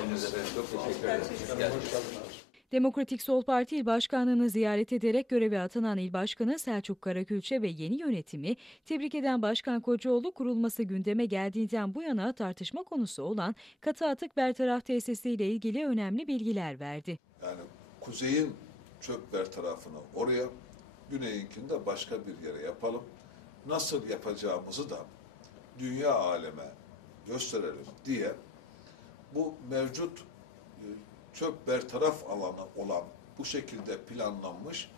Elinize sağlık. Çok teşekkür ederim. Demokratik Sol Parti İl Başkanlığı'nı ziyaret ederek göreve atanan İl Başkanı Selçuk Karakülçe ve yeni yönetimi tebrik eden Başkan Kocaoğlu kurulması gündeme geldiğinden bu yana tartışma konusu olan katı atık bertaraf tesisiyle ilgili önemli bilgiler verdi. Yani kuzeyin çöp bertarafını oraya, güneyinkini de başka bir yere yapalım. Nasıl yapacağımızı da dünya aleme gösterelim diye bu mevcut e, çöp bertaraf alanı olan bu şekilde planlanmış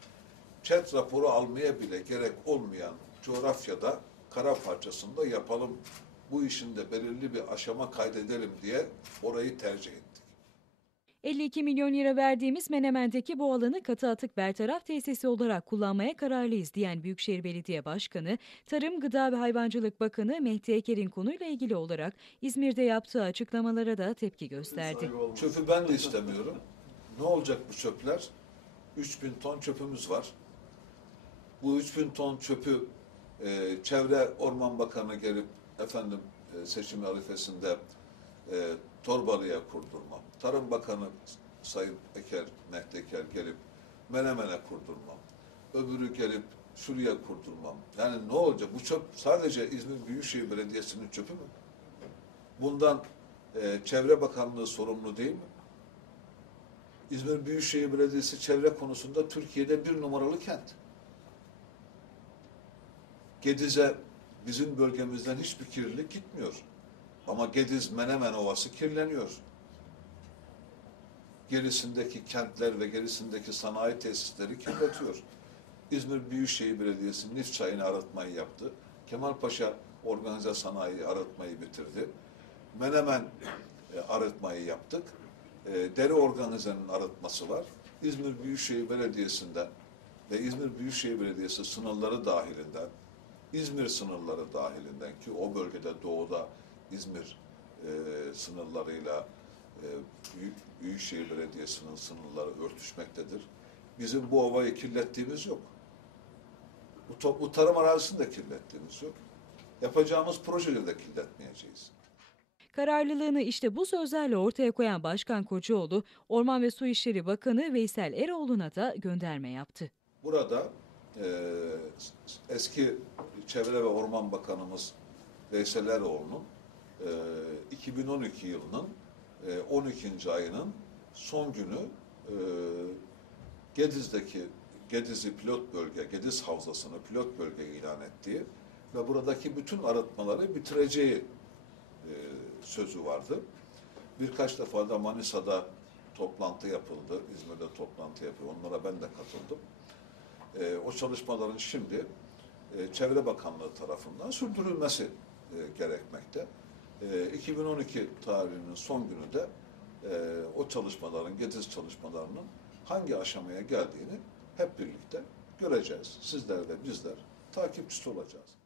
çet raporu almaya bile gerek olmayan coğrafyada kara parçasında yapalım. Bu işin de belirli bir aşama kaydedelim diye orayı tercih ettik. 52 milyon lira verdiğimiz Menemen'deki bu alanı katı atık bertaraf tesisi olarak kullanmaya kararlıyız diyen Büyükşehir Belediye Başkanı, Tarım, Gıda ve Hayvancılık Bakanı Mehdi Eker'in konuyla ilgili olarak İzmir'de yaptığı açıklamalara da tepki gösterdi. Çöpü ben de istemiyorum. Ne olacak bu çöpler? 3000 ton çöpümüz var. Bu 3000 ton çöpü e, Çevre Orman Bakanı gelip efendim e, seçim arifesinde e, Torbalı'ya kurdurmam. Tarım Bakanı Sayın Eker, Mehdi Eker gelip Menemen'e kurdurmam. Öbürü gelip şuraya kurdurmam. Yani ne olacak? Bu çöp sadece İzmir Büyükşehir Belediyesi'nin çöpü mü? Bundan e, Çevre Bakanlığı sorumlu değil mi? İzmir Büyükşehir Belediyesi çevre konusunda Türkiye'de bir numaralı kent. Gediz'e bizim bölgemizden hiçbir kirlilik gitmiyor. Ama Gediz Menemen Ovası kirleniyor. Gerisindeki kentler ve gerisindeki sanayi tesisleri kirletiyor. İzmir Büyükşehir Belediyesi Nif çayını arıtmayı yaptı. Kemalpaşa organize sanayi arıtmayı bitirdi. Menemen e, arıtmayı yaptık. E, deri organizenin arıtması var. İzmir Büyükşehir Belediyesi'nden ve İzmir Büyükşehir Belediyesi sınırları dahilinden, İzmir sınırları dahilinden ki o bölgede doğuda İzmir e, sınırlarıyla e, Büyük, Büyükşehir Belediyesi'nin sınırları örtüşmektedir. Bizim bu ovayı kirlettiğimiz yok. Bu, bu tarım arazisini de kirlettiğimiz yok. Yapacağımız projeleri de kirletmeyeceğiz. Kararlılığını işte bu sözlerle ortaya koyan Başkan Kocaoğlu, Orman ve Su İşleri Bakanı Veysel Eroğlu'na da gönderme yaptı. Burada e, eski Çevre ve Orman Bakanımız Veysel Eroğlu'nun 2012 yılının e, 12. ayının son günü e, Gediz'deki Gediz'i pilot bölge, Gediz Havzası'nı pilot bölge ilan ettiği ve buradaki bütün arıtmaları bitireceği e, sözü vardı. Birkaç defa da Manisa'da toplantı yapıldı, İzmir'de toplantı yapıldı. Onlara ben de katıldım. E, o çalışmaların şimdi e, Çevre Bakanlığı tarafından sürdürülmesi e, gerekmekte. E, 2012 tarihinin son günü de e, o çalışmaların, Gediz çalışmalarının hangi aşamaya geldiğini hep birlikte göreceğiz. Sizler ve bizler takipçisi olacağız.